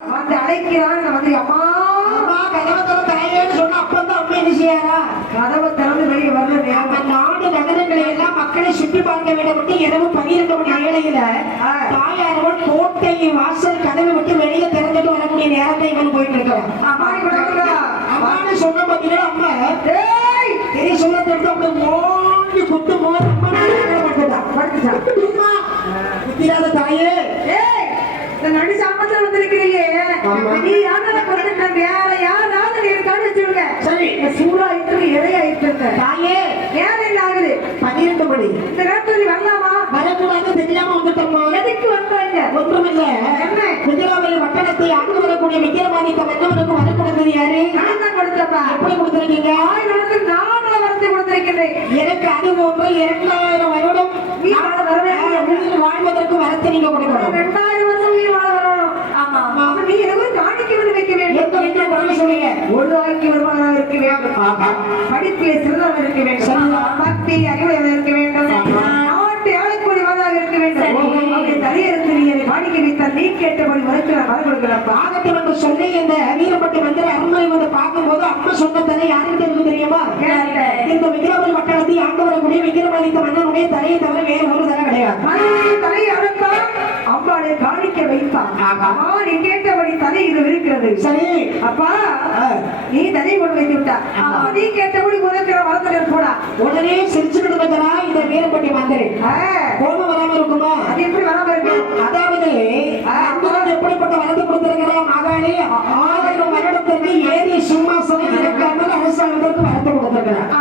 வந்து அழைக்கிறான் வந்து அம்மா! அம்மா கதவை திறந்து தாயேன்னு சொன்ன அப்பந்தான் அம்மா என்ன செய்யாரா கதவை திறந்து வெளியே வரல நம்ம நாடு நகரங்களை எல்லாம் மக்களை சுற்றி பார்க்க என்று இரவு பன்னிரண்டு மணி வேளையில. தாயாரவன் கோட்டை வாசல் கதவை விட்டு வெளியே திறந்துட்டு வரக்கூடிய நேரத்தை இவன் போயிட்டு இருக்கிறான். அம்மான்னு சொன்ன பார்த்தீங்கன்னா அம்மா டேய் தெரிய சொல்ல தெரிஞ்சு அப்படி மோண்டி குத்து மோதி அம்மா படுத்துட்டான். தாயே. ஏய்! இந்த நடு சாமத்துல வந்திருக்கிறீங்க. நீ யாரால பிறந்துட்ட வேற யாராவது நீ இருக்கான்னு வச்சுருங்க சரி. சூடா இருக்கு இறையாயிட்டு இருக்க தாயே. ஏன் என்ன ஆகுது? பன்னிரண்டு மணி. இந்த நேரத்துல நீ வரலாமா வரக்கூடாது தெரியாம வந்துட்டோம்மா எதுக்கு வந்தாங்க ஒன்றுமில்ல. என்ன? குஜராவில் வட்டணத்தை ஆண்டு வரக்கூடிய விக்கிரமாதித்த மன்னவனுக்கு வரக்கூடாது யாரு? நான் தான் கொடுத்தப்பா. எப்படி கொடுத்துருக்கீங்க? ஆயிரத்து நானூறு வரத்தை கொடுத்திருக்கிறேன் எனக்கு அது போன்று இரண்டாயிரம் வருடம் வர வாழ்வதற்கு வரத்தை நீங்க கொடுக்கணும். ரெண்டாயிரம் வருஷம் உயிர் வாழ வரணும் ஆமா அப்ப நீ எனக்கு ஒரு காணிக்கை வந்து வைக்க வேண்டும் எந்த வீட்டுல கொண்டு சொல்லுங்க ஒரு வாய்க்கு வருமானம் இருக்க வேண்டும் ஆஹா. படிப்பிலே சிறந்தவன் இருக்க வேண்டும். பக்தி அறிவுடையவன் இருக்க வேண்டும். கேட்டபடி உனக்கு நான் வர கொடுக்கிறப்பா ஆகட்டும் என்று சொல்லி இந்த வீரப்பட்டி மந்திர அரண்மனை வந்து பார்க்கும்போது அம்மா சொன்ன தலை யாருக்கு தெரியும் தெரியுமா? இந்த விக்கிரமணி வட்டணத்தை ஆண்டு வரக்கூடிய விக்கிரமாதித்த மன்னனுடைய தலையை தவிர வேறு ஒரு தலை கிடையாது. மனைவி தலை அறுத்தான் அம்பாளை காணிக்க. அம்மா நீ கேட்டபடி தலை இது இருக்கிறது. சரி. அப்பா. நீ தலை கொண்டு வைத்து விட்டா நீ கேட்டபடி உனக்கு வளர்த்து போடா. உடனே சிரிச்சுக்கிட்டு இந்த வீரப்பட்டி மந்திரி. கோபம் வராம இருக்குமா? அது எப்படி வராம மகாளி ஆயிரம் வருடத்திற்கு ஏறிய சிம்மாசனம் இருக்காமல் அரசாங்கத்திற்கு வரத்து கொடுத்திருக்கிறார்.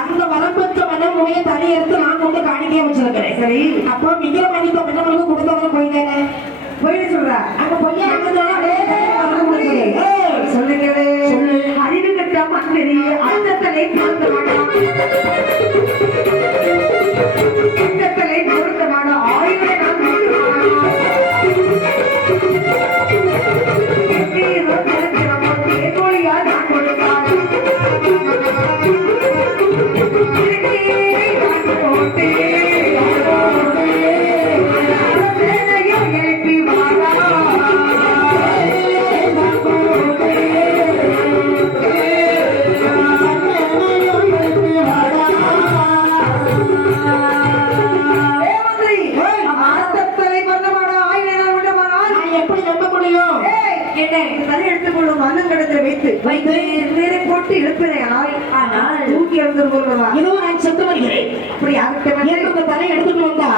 அந்த வரப்பெற்ற மன்னனுடைய தலையை எடுத்து நான் கொண்டு காணிக்கையா வச்சிருக்கிறேன். சரி. அப்போ விக்கிரமணித்த போட்டு எழுப்பினால் ஆனால் தூக்கி எழுந்து கொள்வதா இதுவும் நான் செத்து வருகிறேன் அப்படி ஆகட்டும் எனக்கு தலை எடுத்துட்டு வந்தா.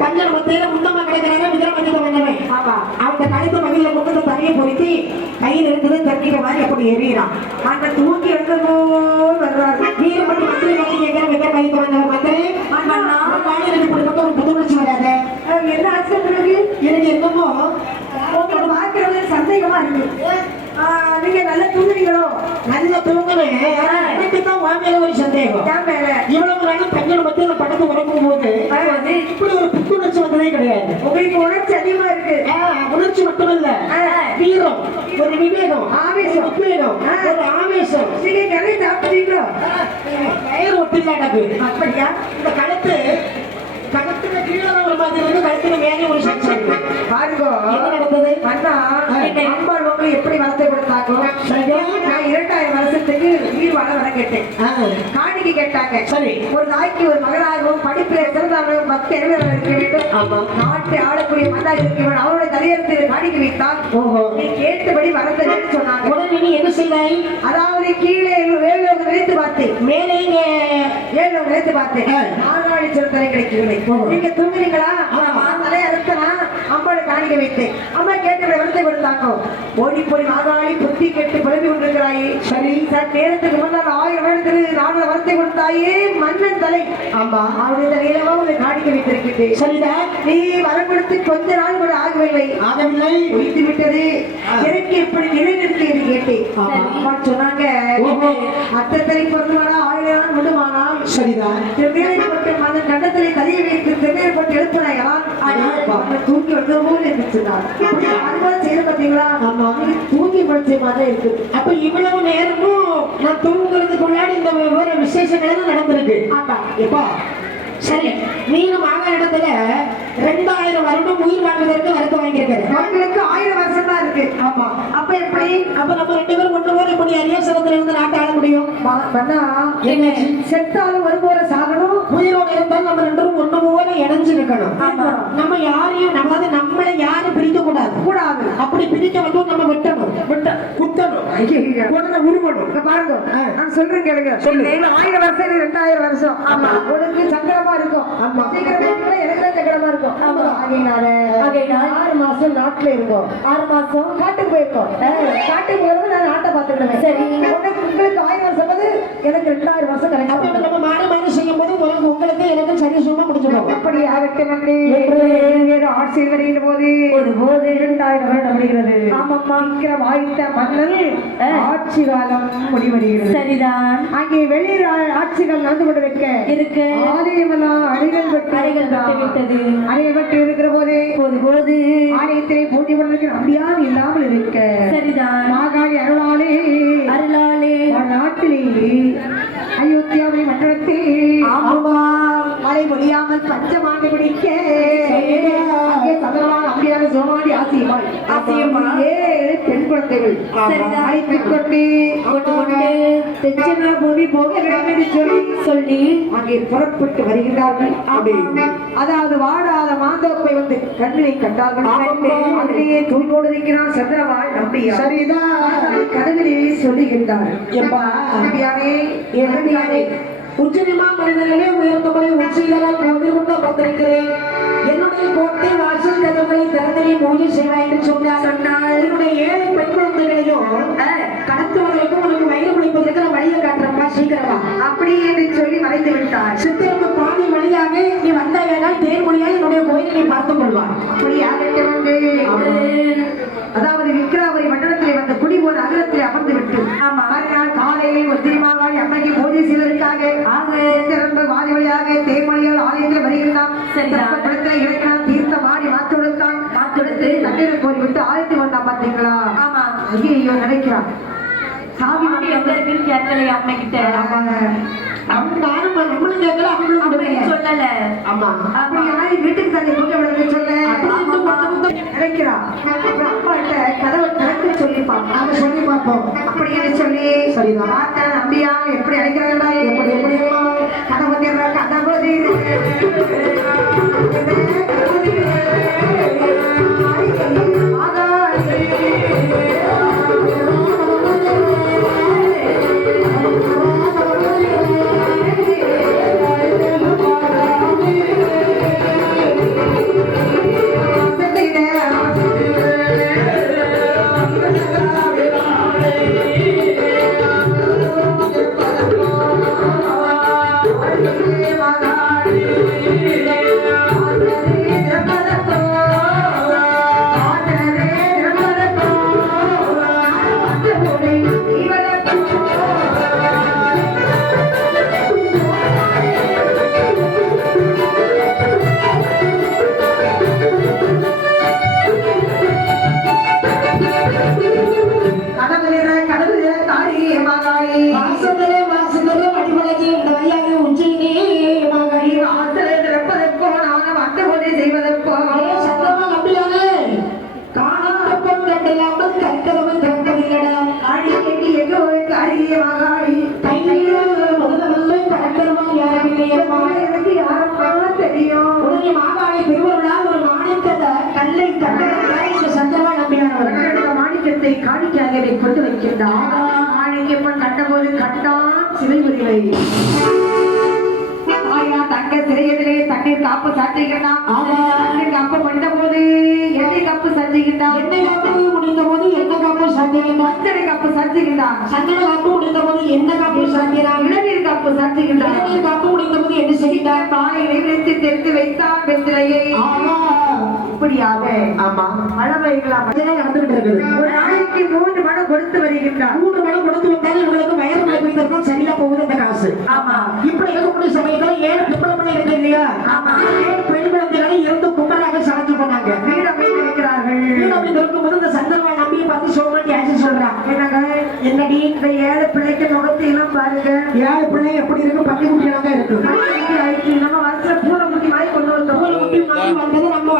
பஞ்சர் மத்தையில முன்னமா கிடைக்கிறாங்க விக்கிரமணித்த மன்னவன் ஆமா. அவங்க கழுத்து மகிழ கொண்டு அந்த தலையை பொருத்தி கையில் இருந்தது தண்ணிக்க மாதிரி அப்படி எறிகிறான் அந்த தூக்கி எழுந்து போல் வர்றாரு வீரப்பட்டி மந்திரி பத்தி கேட்கிற மந்திரி. அண்ணா. வாணி எனக்கு இப்படி பக்கம் ஒரு புதுணர்ச்சி வராத. என்ன இருக்கு எனக்கு என்னமோ உங்களை பார்க்கறது சந்தேகமா இருக்கு. நீங்க நல்லா தூங்குறீங்களோ? நல்ல தூங்குவேன் எனக்கு தான் உன் மேல ஒரு சந்தேகம். இவ்வளவு நாளும் பஞ்சர் மத்தியில படத்து உறங்கும் போது வந்து இப்படி ஒரு புத்துணர்ச்சி வந்ததே கிடையாது. உங்களுக்கு உணர்ச்சி அதிகமா இருக்கு. உணர்ச்சி மட்டுமல்ல ஆ. வீரம் ஒரு விவேகம் ஆவேசம். உத்வேகம். ஒரு ஆவேசம். நீங்க நிறைய சாப்பிட்டீங்களோ பெயர் ஒட்டில எனக்கு. அப்படியா? இந்த கழுத்து கழுத்துல மாதிரி இருக்கு கழுத்துல மேலே ஒரு இருக்கு பாருங்க என்ன நடந்தது அண்ணா. அம்பாள் உங்களை எப்படி சரியா? நான் இரண்டாயிரம் உயிர் வாழ வர கேட்டேன். காணிக்கை கேட்டாங்க. சரி. ஒரு தாய்க்கு ஒரு மகனாகவும் படிப்பில் சிறந்தவர்களும் பக்தி அறிவியல் இருக்க வேண்டும். ஆமா. நாட்டை ஆளக்கூடிய மன்னாக இருக்க வேண்டும். அவருடைய தலையெடுத்து காணிக்கை வைத்தால் ஓஹோ. நீ கேட்டபடி வரதன்னு சொன்னாங்க. உடனே நீ என்ன செய்தாய் அதாவது கீழே வேலோக நினைத்து பார்த்தேன். மேலே இங்க ஏழு நினைத்து பார்த்தேன். நாலாடி சிறுத்தலை கிடைக்கவில்லை. நீங்க தூங்குறீங்களா. தலையை அறுத்தனா அம்பாளை காணிக்கை வைத்தேன். அம்மா கொடுத்தாங்க ஓடி போய் நாகாளி புத்தி கெட்டு புலம்பி கொண்டிருக்கிறாயே. சரி சார் நேரத்துக்கு முன்னால் ஆயிரம் வருடத்துக்கு நாடுல வரத்தை கொடுத்தாயே மன்னன் தலை. ஆமா அவருடைய தலையிலவா உன்னை காணிக்கை வைத்திருக்கிறேன் சரிதான் நீ வரம் கொடுத்து கொஞ்ச நாள் கூட ஆகவில்லை. ஆகவில்லை. ஒழித்து விட்டது. எனக்கு எப்படி நிலைநிறுத்தி என்று கேட்டேன். சொன்னாங்க. ஓஹோ. அத்தனை பிறந்தவனா ஆயிரம் நாள் விடுமானால் சரிதான் மன்னன் கண்டத்திலே தலையை வைத்து திருநேரப்பட்டு எழுப்பினாயெல்லாம் அவனை தூக்கி இருந்துச்சுனார் அதுபோல செய்ய பார்த்தீங்களா ஆமா. தூக்கி முடிச்ச மாதிரி இருக்குது அப்ப இவ்வளவு நேரமும் நான் தூங்குறதுக்கு முன்னாடி இந்த விவர விசேஷங்கள் நடந்திருக்கு. ஆமா. எப்பா? சரி நீங்க இடத்துல ரெண்டாயிரம் வருடம் உயிர் வாழ்வதற்கு வரத்து வாங்கியிருக்காரு. அவங்களுக்கு ஆயிரம் வருஷம் தான் இருக்கு. ஆமா. அப்ப எப்படி? அப்ப நம்ம ரெண்டு பேரும் ஒண்ணு போல இப்படி அரியாசனத்துல இருந்து நாட்டை ஆள முடியும்? மன்னா என்ன? செத்தாலும் ஒரு போல சாகணும். உயிரோட இருந்தால் நம்ம ரெண்டு பேரும் ஒண்ணு போல இணைஞ்சு இருக்கணும். நம்ம யாரையும் நம்ம வந்து நம்மளை யாரும் பிரிக்க கூடாது. கூடாது அப்படி பிரிக்க வந்து நம்ம வெட்டணும். வெட்ட குத்தணும். உடனே உருவணும். பாருங்க. நான் சொல்றேன் கேளுங்க. ஆயிரம் வருஷம் ரெண்டாயிரம் வருஷம். ஆமா. உனக்கு சங்கடமா இருக்கும். ஆமா. சீக்கிரம் எனக்கு தான் சங்கடமா இருக்கும். ஆமா. ஆகையினால ஆகையினால் ஆறு மாசம் நாட்டுல இருக்கோம் ஆறு மாசம் காட்டுக்கு போயிருக்கோம். காட்டுக்கு போயிருந்தோம் நான் நாட்டை பார்த்துக்கிடுவேன் சரி. உங்களுக்கு ஆயிரம் வருஷம் எனக்கு ரெண்டாயிரம் வருஷம் கரெக்டாக நம்ம மாறி மாறி செய்யும் போது உங்களுக்கு எனக்கு சரி எப்படி? ஆகட்டும் வந்து ஆட்சி வருகிற போது ஒரு போது இரண்டாயிரம் வருடம் முடிகிறது ஆமாம்மா விக்ரம் ஆயுத்த மன்னன் ஆ. ஆட்சி காலம் முடிவடைகிறது. சரிதான். அங்கே ஆ- ஆட்சிகள் நடந்து கொண்டு வைக்க இருக்கு ஆலயமெல்லாம் விட்டு அறையப்பட்டு இருக்கிற போதே ஆலயத்திலே பூஜை பண்ணுறதுக்கு நம்பியான் இல்லாமல் இருக்க. சரிதான். மாகாளி அருளாலே அருளாலே. நாட்டிலே அயோத்தியாவை மண்டலத்தில் சந்திரவான் அம்பியான சோமாடி ஆசியமாய். ஆசியம்மா. ஏழு பெண் குழந்தைகள். சரிதான். அழைத்துக் கொண்டு கொண்டு கொண்டு தெச்சனா பூமி போக வேண்டும் என்று சொல்லி சொல்லி அங்கே புறப்பட்டு வருகிறார்கள் அப்படி. அதாவது வாடாத மாந்தோப்பை வந்து கண்ணிலை கண்டார்கள். அதிலேயே தூய்கோடு இருக்கிறான் சந்திரவாள் நம்பியா சரிதான். கதவிலே சொல்லுகின்றார். எப்பா? நம்பியாரே இரண்டியாரே உச்சனிமா மனிதர்களே உயர்ந்தபடி உச்சிகளால் கொண்டிருந்த வந்திருக்கிறேன் என்னுடைய கோட்டை வாசல் கதவுகளை திறந்தனை மூடி செய்வாய் என்று சொன்னார். சொன்னால் என்னுடைய ஏழை பெண் குழந்தைகளையும் கடத்துவதற்கு உனக்கு வயிறு குளிப்பதற்கு நான் வழியை காட்டுறப்பா சீக்கிரமா. அப்படி என்று சொல்லி மறைந்து விட்டார். சித்திரப்பு பாதி வழியாக நீ வந்தாயானால் தேன் மொழியாக என்னுடைய கோயிலை நீ பார்த்துக் கொள்வார் அப்படி ஆகட்டும் என்று அதாவது விக்ராவரி மண்டலத்திலே வந்த குடி ஒரு அகலத்திலே அமர்ந்து விட்டு ஆமா. மறுநாள் காலையில் ஒத்திரிமாவாளி அம்மைக்கு பூஜை செய்வதற்காக திறம்பு வாதி வழியாக தேன்மொழியால் ஆலயத்தில் வருகிறான். திறந்த குளத்திலே தீர்த்தம் ஆடி மாத்து கொடுத்தான். மாத்து கோரி விட்டு ஆயத்தி வந்தான் பாத்தீங்களா ஆமா. ஐயோ நினைக்கிறான். சாமி சாமி எங்க இருக்குன்னு கேட்கலையா அம்மா கிட்ட ஆமாங்க. நம்ம நானும் நம்மளும் கேட்கல அவங்களும் அம்மா கொடுக்கல. சொல்லல. ஆமா. அப்படி யாரை வீட்டுக்கு தண்ணி சொல்ல நினைக்கிறா அப்பாட்ட கதவை திறக்க சொல்லிப்பான் நாம சொல்லி பார்ப்போம். அப்படின்னு சொல்லி சரிதான். நம்பியா எப்படி அழைக்கிறாங்கடா காணிக்கையாக கொண்டு வைக்கின்றார். மாணிக்கப்பன் கண்டபோது கண்டான் சிலை உரிமை ஆயா தங்க சிறையதிலே தண்ணீர் காப்பு சாத்திக்கிட்டான் ஆமா. தண்ணீர் காப்பு எண்ணெய் காப்பு சந்திக்கிட்டான் எண்ணெய் காப்பு முடிந்த போது என்ன காப்பு சாத்தியமா மஞ்சளை காப்பு சந்திக்கிட்டான் சந்தன காப்பு முடிந்த போது என்ன காப்பு சாத்தியறான் இளநீர் காப்பு சந்திக்கிட்டான் இளநீர் காப்பு முடிந்த போது என்ன செய்கிறார் தெரிந்து வைத்தான் ஆமா இப்படியாக ஆமா. மழை பெய்யலாம் இதெல்லாம் நடந்துகிட்டு இருக்குது. ஒரு நாளைக்கு மூன்று மடம் கொடுத்து வருகின்றான் மூன்று மணி கொடுத்து வந்தாலும் இவங்களுக்கு வயறு மலைப்பித்தற்கும் சரியா போகுது அந்த காசு. ஆமா. இப்படி இருக்கக்கூடிய சமயத்துல ஏழு பிம்பளை மணி இருக்கு இல்லையா? ஆமா. ஏழு பெண் குழந்தைகளை இருந்து கும்பலாக சமைச்சு போனாங்க வீடு அமைத்து இருக்கிறார்கள். வீடு அப்படி இருக்கும்போது இந்த சந்தர்வா நம்பியை பார்த்து சோமாட்டி ஆச்சு சொல்ற. கேக்குறான் என்னங்க என்னடி இந்த ஏழை பிள்ளைக்கு முகத்தை எல்லாம் பாருங்க. ஏழு பிள்ளை எப்படி இருக்கு? பட்டி குட்டியாக இருக்கு. நம்ம வருஷம் பூனை குட்டி மாதிரி கொண்டு வந்தோம் நாய் வந்தது நம்ம